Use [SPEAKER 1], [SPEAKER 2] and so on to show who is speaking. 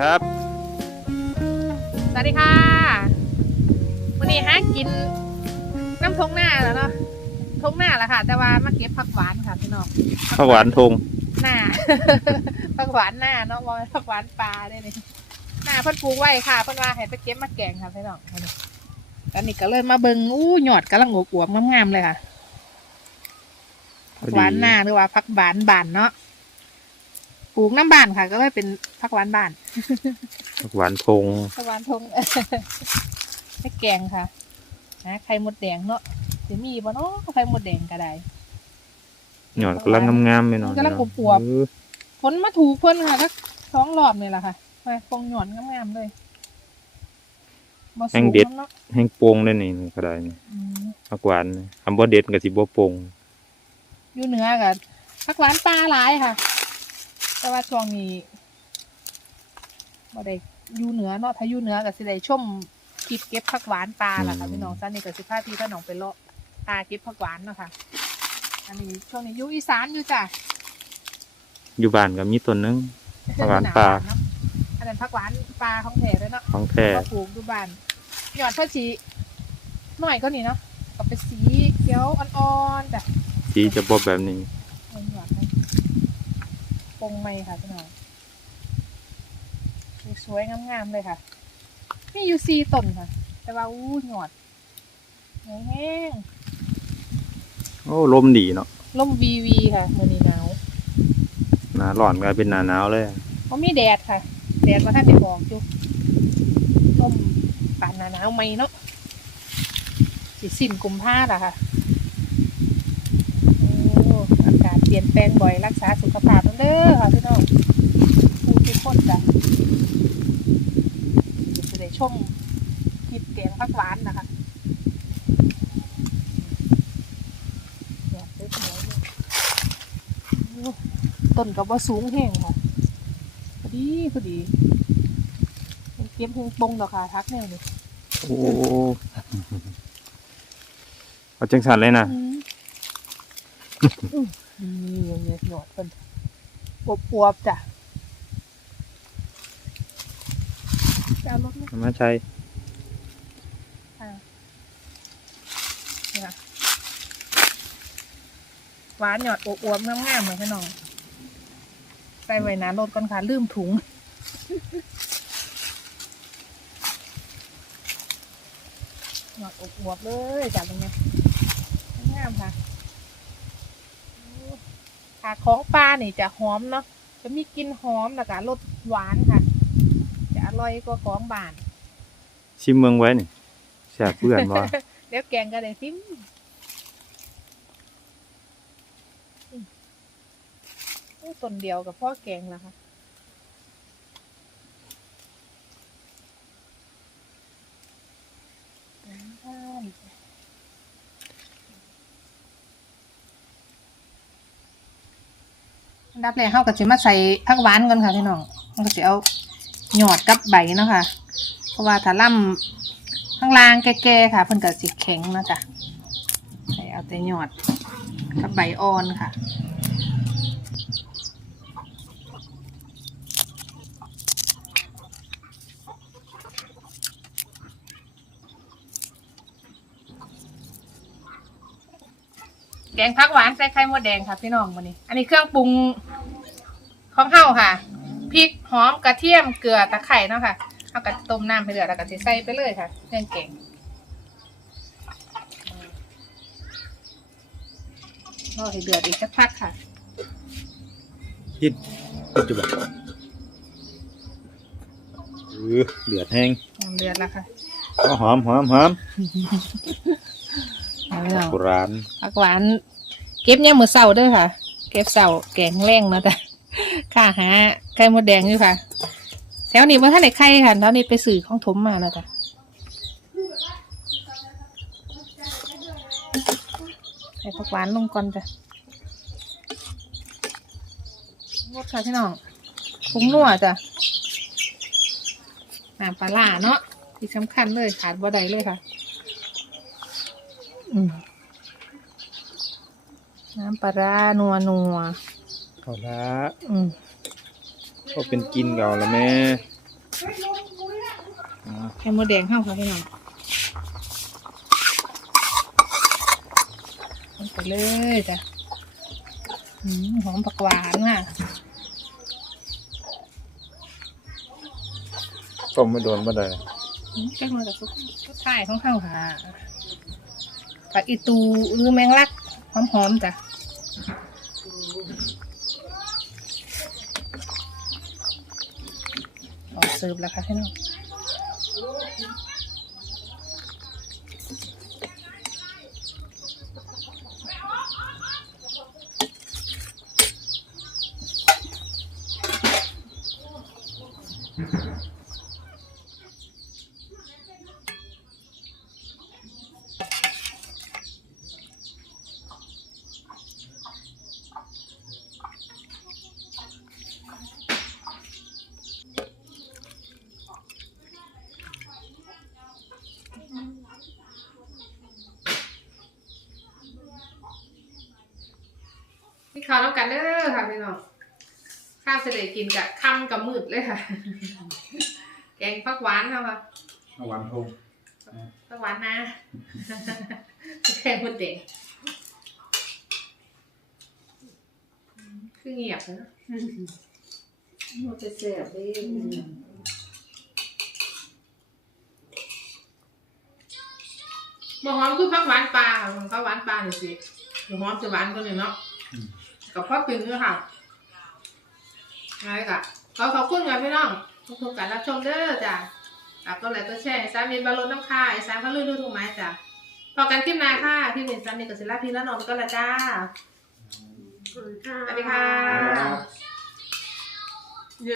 [SPEAKER 1] ครับ
[SPEAKER 2] สวัสดีค่ะวันนี้ฮะกินน้ำทงหน้าแล้วเนาะทงหน้าแหละค่ะ แต่ว่ามาเก็บผักหวานค่ะพี่น้อง
[SPEAKER 1] ผักหวานทง
[SPEAKER 2] หน้าผักหวานหน้าเนาะมองผักหวานปลาได้เลยหน้าเพิ่นปลูกไว้ค่ะเพิ่นว่าให้ไปเก็บมาแกงค่ะพี่น้องอันนี้ตอนนี้ก็เลยมาเบิงอู้หยอดกำลังอวบๆงามๆเลยค่ะผักหวานหน้าหรือว่าผักหวานบานเนาะป ลูกน้ำบานค่ะ ก็เลยเป็นผักหวานบาน
[SPEAKER 1] ผักหวานทง
[SPEAKER 2] สวานทงให้แกงค่ะนะไข่มดแดงเนาะจะมีบ่เนาะไข่มดแดงก็ได้
[SPEAKER 1] หยอดกำลังงามๆไม่นอน
[SPEAKER 2] กำลังอวบ
[SPEAKER 1] เออ
[SPEAKER 2] ผลมาถูกเพิ่นค่ะสักสองรอบนี่แหละค่ะมาฟงหย่อนงามๆเลยบ่สูงน้ำเนาะ
[SPEAKER 1] แห้งโป่งได้นี่ก็ได้นี่
[SPEAKER 2] อืม
[SPEAKER 1] ผักหวานนี่คำว่าเด็ดกับสิบ่โป่ง
[SPEAKER 2] อยู่เหนือกับผักหวานปลาหลายค่ะ แต่ว่าช่วงนี้บ่ได้อยู่เหนือเนาะถ้าอยู่เหนือก็สิได้ชมคลิปเก็บผักหวานปลาล่ะค่ะพี่น้องซันนี่ก็สิพาพี่พาน้องไปเลาะปลาเก็บผักหวานเนาะค่ะ อันนี้ช่วงนี้อยู่อีสานอยู่จ้ะ
[SPEAKER 1] อยู่บ้านก็มีต้นนึงผักหวานปลา
[SPEAKER 2] เนะอันนั้นผักหวานปลาของแท้เลยเนาะ
[SPEAKER 1] ของแท้
[SPEAKER 2] มาปลูกดูบ้านหยอดเพื่อสีหน่อยก็นี่เนาะก็เป็นสีเขียวอ่อนๆจ้ะ
[SPEAKER 1] สีจะบ่แบบนี้
[SPEAKER 2] เอาหยอดไป ปงไม่ค่ะพี่น้องสวยๆงามๆเลยค่ะนี่อยู่ซีต้นค่ะ แต่ว่าอู้หยอดแห้ง
[SPEAKER 1] โอ้ลมดีเนาะ
[SPEAKER 2] ๆลมวีวีค่ะมือนี้หนาว
[SPEAKER 1] หน้าร้อนกลายเป็นหน้าหนาวเลย
[SPEAKER 2] เพราะมีแดดค่ะ แดดมาท่านได้บอกอยู่ลมป่านหนาหนาวไหมเนาะสิสิ้นกุมภาพันธ์อะค่ะ โอ้อากาศ เปลี่ยนแปลงบ่อยรักษาสุขภาพเด้อค่ะพี่น้องผู้ทุกคนจ้ะเดี๋ยวจะได้ชมคลิปเสียงพักหวานนะคะเดี๋ยวไปสวยเลยโอ้ต้นกับว่าสูงแห้งค่ะพอดีพอดีเก็บหงปงดอกค่ะทักแนวนี่
[SPEAKER 1] โอ้เอาจังสันเลยนะ
[SPEAKER 2] อืมอืม นี่อย่างเงี้ยหยอดเป็นอวบๆจ้ะจะเอารถไหม
[SPEAKER 1] มาใช้
[SPEAKER 2] นี่ค่ะหวานหยอดอวบๆงามๆเหมือนพี่น้องใส่ไว้นะรถก่อนค่ะลืมถุง หยอดอวบๆเลยจ้ะเป็นไงงามค่ะ ค่ะของปลานี่จะหอมเนาะจะมีกลิ่นหอมแล้วก็รสหวานค่ะ จะอร่อยกว่าของบ้าน
[SPEAKER 1] ชิมเมืองไว้นี่แซ่บเพื่อนว่า
[SPEAKER 2] เดี๋ยวแกงก็ได้ซิมอืมโอ้ต้นเดียวกับพ่อแกงแล้วค่ะอัน ดับแรกเขาก็จะมาใส่ผักหวานก่อนค่ะพี่น้องมันก็จะเอาหยอดกับใบเนาะค่ะ เพราะว่าถ้าล่ำข้างล่างแก่ๆค่ะเพิ่นก็สิแข็งเนาะจ๊ะใส่เอาแต่หยอดกับใบอ่อนค่ะแกงผักหวานใส่ไข่มดแดงค่ะพี่น้องวันนี้ อันนี้เครื่องปรุง ของเฮาค่ะพริกหอมกระเทียมเกลือตะไคร้เนาะค่ะเอากระต้มน้ำให้เดือดแล้วก็สิใส่ไปเลยค่ะเครื่องแกงรอให้เดือดอีกสักพักค่ะ
[SPEAKER 1] คิดคิดจะบเออเดือดแห้ง
[SPEAKER 2] เดือดแล้วค่ะ
[SPEAKER 1] หอมหอมหอม
[SPEAKER 2] เอาไม่เอา
[SPEAKER 1] โบราณ
[SPEAKER 2] ผักหวาน เก็บเนี่ยมือเสาร์ด้วยค่ะ เก็บเสาร์แกงแรงนะแต่ ค่าหาไข่มดแดงอยู่ค่ะ แถวนี้ว่าท่านไหนไข่ค่ะตอนนี้ไปสื่อของถมมาแล้วจ้ะใส่ผักหวานลงก่อนจ้ะงดค่ะพี่น้องผงนัวจ้ะน้ำปลาร้าเนาะที่สำคัญเลยขาดบ่ได้เลยค่ะ อืมน้ำปลาร้านัวนัว
[SPEAKER 1] เขาละ
[SPEAKER 2] อืม
[SPEAKER 1] ก็เป็นกินเก่าแล้วแม่
[SPEAKER 2] ไข่มดแดงเข้าค่ะพี่น้องลงไปเลยจ้ะอืมหอมผักหวานค่ะ
[SPEAKER 1] ต้มไม่โดนบ่ได้
[SPEAKER 2] อืมแกงมาจากซุปซุปไทยของเข้าค่ะผักอีตูหรือแมงลักหอมๆจ้ะออกเสิร์ฟแล้วค่ะพี่น้อง ข้าวน้ำกันเด้อค่ะพี่น้องข้าวเสด็จกินกับคำกับมืดเลยค่ะ แกงฟักหวานค่ะค่ะ
[SPEAKER 1] หวานโฮม
[SPEAKER 2] ฟักหวานนะแกงคนเด็กคือเงียบเลยนะ
[SPEAKER 3] มันจะเสียบได้
[SPEAKER 2] บ่หอมคือฟักหวานปลาค่ะฟักหวานปลาหน่อยสิบ่หอมจะหวานกว่านี้เนาะ กับพ่อปิ่นด้วยค่ะอะไรกะขอขอบคุณค่ะพี่น้องทุกๆการรับชมเด้อจ้ะฝากกดไลค์กดแชร์ให้สามีบาลนน้ำค่าไอ้สามเขาลุยดูถูกไหมจ้ะพอกันคลิปหน้าค่ะพี่หนึ่งสามีกับศิลาพี่ละนนท์ก็ละจ้าสวัสดีค่ะ
[SPEAKER 3] ส